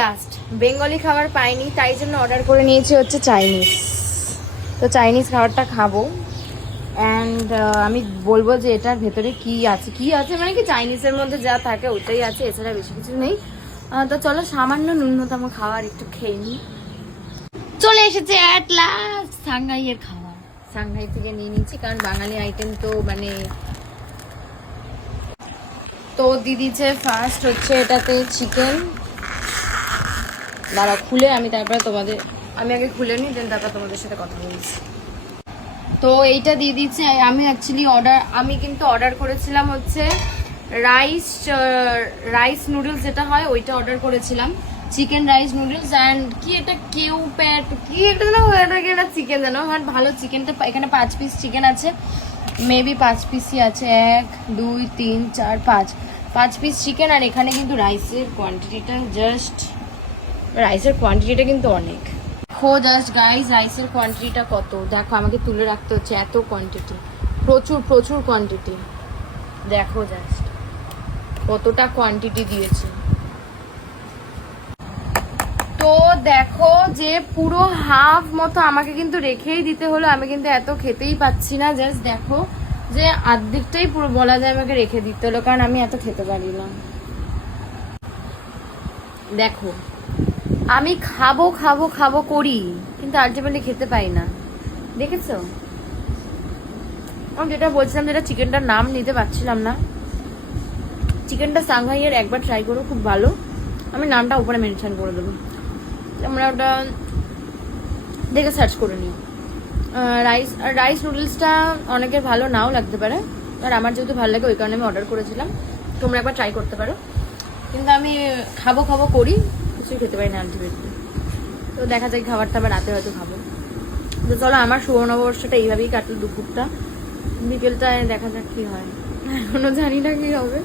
Last Bengali খাবার পাইনি, তাই জন্য অর্ডার করে নিয়েছি হচ্ছে চাইনিজ। তো চাইনিজ খাবারটা খাবো। অ্যান্ড আমি বলবো যে এটার ভেতরে কি আছে মানে কি চাইনিজের মধ্যে যা থাকে ওটাই আছে, এছাড়া বেশি কিছু নেই। তো চলো সামান্য ন্যূনতম খাবার একটু খেয়ে নিই। চলে এসেছে অ্যাট লাস্ট সাংহাইয়ের খাবার। সাংহাই থেকে নিয়ে নিচ্ছি, কারণ বাঙালি আইটেম তো মানে তো দিদিছে। ফার্স্ট হচ্ছে এটাতে চিকেন, দাঁড়া খুলে আমি আগে খুলে নিই, দেন তারপর তোমাদের সাথে কথা বলছি। তো এইটা দিয়ে দিচ্ছে। আমি কিন্তু অর্ডার করেছিলাম হচ্ছে রাইস নুডলস যেটা হয় ওইটা অর্ডার করেছিলাম, চিকেন রাইস নুডলস। অ্যান্ড কি এটা কেউ প্যাট কি একটা যেন হয়ে থাকে, এটা চিকেন যেন ভালো চিকেনটা। এখানে 5 পিস চিকেন আছে, মেবি 5 পিসই আছে, 1 2 3 4 5 পিস চিকেন। আর এখানে কিন্তু রাইসের কোয়ান্টিটিটা কিন্তু অনেক। দেখো জাস্ট গাইস রাইসের কোয়ান্টিটিটা কত, দেখো আমাকে তুলে রাখতে হচ্ছে, এত কোয়ান্টিটি, প্রচুর কোয়ান্টিটি। দেখো জাস্ট কতটা কোয়ান্টিটি দিয়েছে। তো দেখো যে পুরো হাফ মতো আমাকে কিন্তু রেখেই দিতে হলো, আমি কিন্তু এত খেতেই পাচ্ছি না। জাস্ট দেখো যে অর্ধেকটাই পুরো বলা যায় আমাকে রেখে দিতে হলো, কারণ আমি এত খেতে পারি না। দেখো আমি খাবো করি, কিন্তু আলটিমেটলি খেতে পাই না। দেখেছো আমি যেটা বলছিলাম, যেটা চিকেনটার নাম নিতে পারছিলাম না। চিকেনটা সাংহাইয়ের একবার ট্রাই করো, খুব ভালো। আমি নামটা উপরে মেনশন করে দেবো, আমরা ওটা দেখে সার্চ করে নিই। রাইস নুডলসটা অনেকের ভালো নাও লাগতে পারে, আর আমার যেহেতু ভালো লাগে ওই কারণে আমি অর্ডার করেছিলাম। তোমরা একবার ট্রাই করতে পারো, কিন্তু আমি খাবো করি, কিছুই খেতে পারি না আলটিমেটলি। তো দেখা যায় খাবারটা আবার রাতে হয়তো খাবো। তো চলো আমার সুবর্ণবর্ষটা এইভাবেই কাটলো, দুপুরটা। বিকেলটায় দেখা যাক কি হয়, এখনো জানি না কি হবে।